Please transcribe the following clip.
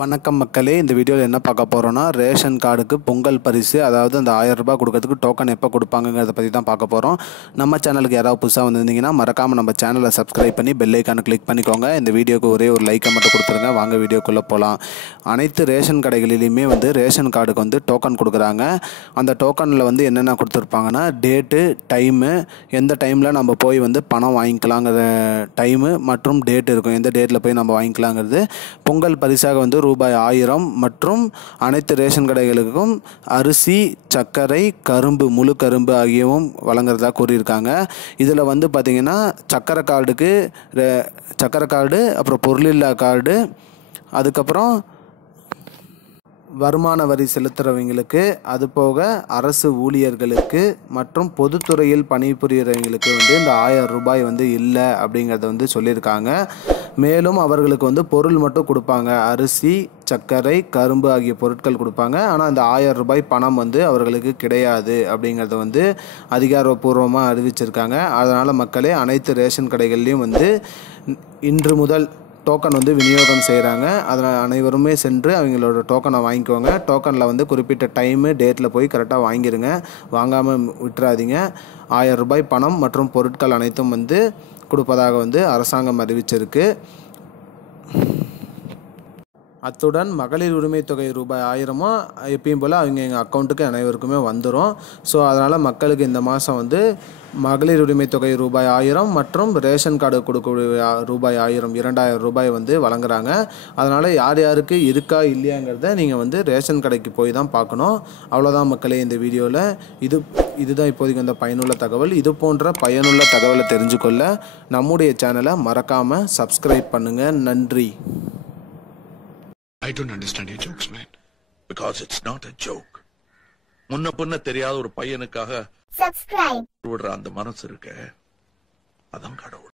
வணக்கம் மக்களே, இந்த வீடியோவில் என்ன பார்க்க போகிறோன்னா ரேஷன் கார்டுக்கு பொங்கல் பரிசு, அதாவது அந்த 1000 ரூபாய் கொடுக்கறதுக்கு டோக்கன் எப்போ கொடுப்பாங்கிறத பற்றி தான் பார்க்க போகிறோம். நம்ம சேனலுக்கு யாராவது புதுசாக வந்திருந்தீங்கன்னா மறக்காமல் நம்ம சேனலை சப்ஸ்கிரைப் பண்ணி பெல் ஐக்கானை கிளிக் பண்ணிக்கோங்க. இந்த வீடியோக்கு ஒரே ஒரு லைக்கை மட்டும் கொடுத்துருங்க. வாங்க வீடியோக்குள்ளே போகலாம். அனைத்து ரேஷன் கடைகளிலையுமே ரேஷன் கார்டுக்கு டோக்கன் கொடுக்குறாங்க. அந்த டோக்கனில் என்னென்ன கொடுத்துருப்பாங்கன்னா டேட்டு, டைமு, எந்த டைமில் நம்ம போய் பணம் வாங்கிக்கலாங்கிற டைமு மற்றும் டேட் இருக்கும். எந்த டேட்டில் போய் நம்ம வாங்கிக்கலாங்கிறது. பொங்கல் பரிசாக ரூபாய் 1000 மற்றும் அனைத்து ரேஷன் கடைகளுக்கும் அரிசி, சர்க்கரை, கரும்பு, முழு கரும்பு ஆகியவும் வழங்குறதா கூறியிருக்காங்க. இதில் பார்த்திங்கன்னா சர்க்கரை கார்டு, அப்புறம் பொருளில்லா கார்டு, அதுக்கப்புறம் வருமான வரி செலுத்துகிறவங்களுக்கு, அதுபோக அரசு ஊழியர்களுக்கு மற்றும் பொதுத்துறையில் பணிபுரியறவங்களுக்கு இந்த 1000 ரூபாய் இல்லை அப்படிங்கிறத சொல்லியிருக்காங்க. மேலும் அவர்களுக்கு பொருள் மட்டும் கொடுப்பாங்க. அரிசி, சர்க்கரை, கரும்பு ஆகிய பொருட்கள் கொடுப்பாங்க. ஆனால் அந்த 1000 ரூபாய் பணம் அவர்களுக்கு கிடையாது அப்படிங்கிறத அதிகாரப்பூர்வமாக அறிவிச்சிருக்காங்க. அதனால் மக்களே, அனைத்து ரேஷன் கடைகள்லையும் இன்று முதல் டோக்கன் விநியோகம் செய்கிறாங்க. அதில் அனைவருமே சென்று அவங்களோட டோக்கனை வாங்கிக்குவாங்க. டோக்கனில் குறிப்பிட்ட டைமு, டேட்டில் போய் கரெக்டாக வாங்கிடுங்க. வாங்காமல் விட்டுறாதீங்க. 1000 ரூபாய் பணம் மற்றும் பொருட்கள் அனைத்தும் கொடுப்பதாக அரசாங்கம் அறிவிச்சிருக்கு. அத்துடன் மகளிர் உரிமை தொகை ரூபாய் 1000 எப்பயும் போல் அவங்க எங்கள் அக்கௌண்ட்டுக்கு அனைவருக்குமே வந்துடும். ஸோ அதனால் மக்களுக்கு இந்த மாதம் மகளிர் உரிமை தொகை ரூபாய் 1000 மற்றும் ரேஷன் கார்டு கொடுக்கக்கூடிய ரூபாய் 1000, 2000 ரூபாய் வழங்குறாங்க. அதனால் யார் யாருக்கு இருக்கா இல்லையாங்கிறத நீங்கள் ரேஷன் கடைக்கு போய் தான் பார்க்கணும். அவ்வளோதான் மக்களே இந்த வீடியோவில். இதுதான் இப்போதைக்கு பயனுள்ள தகவல். இது போன்ற பயனுள்ள தகவலை தெரிஞ்சுக்கொள்ள நம்முடைய சேனலை மறக்காமல் சப்ஸ்கிரைப் பண்ணுங்கள். நன்றி. I don't understand your jokes, man. Because it's not a joke. முன்ன பின்ன தெரியாத ஒரு பையனுக்காக subscribe விடுற அந்த மனசு இருக்க, அதான் கடவுள்.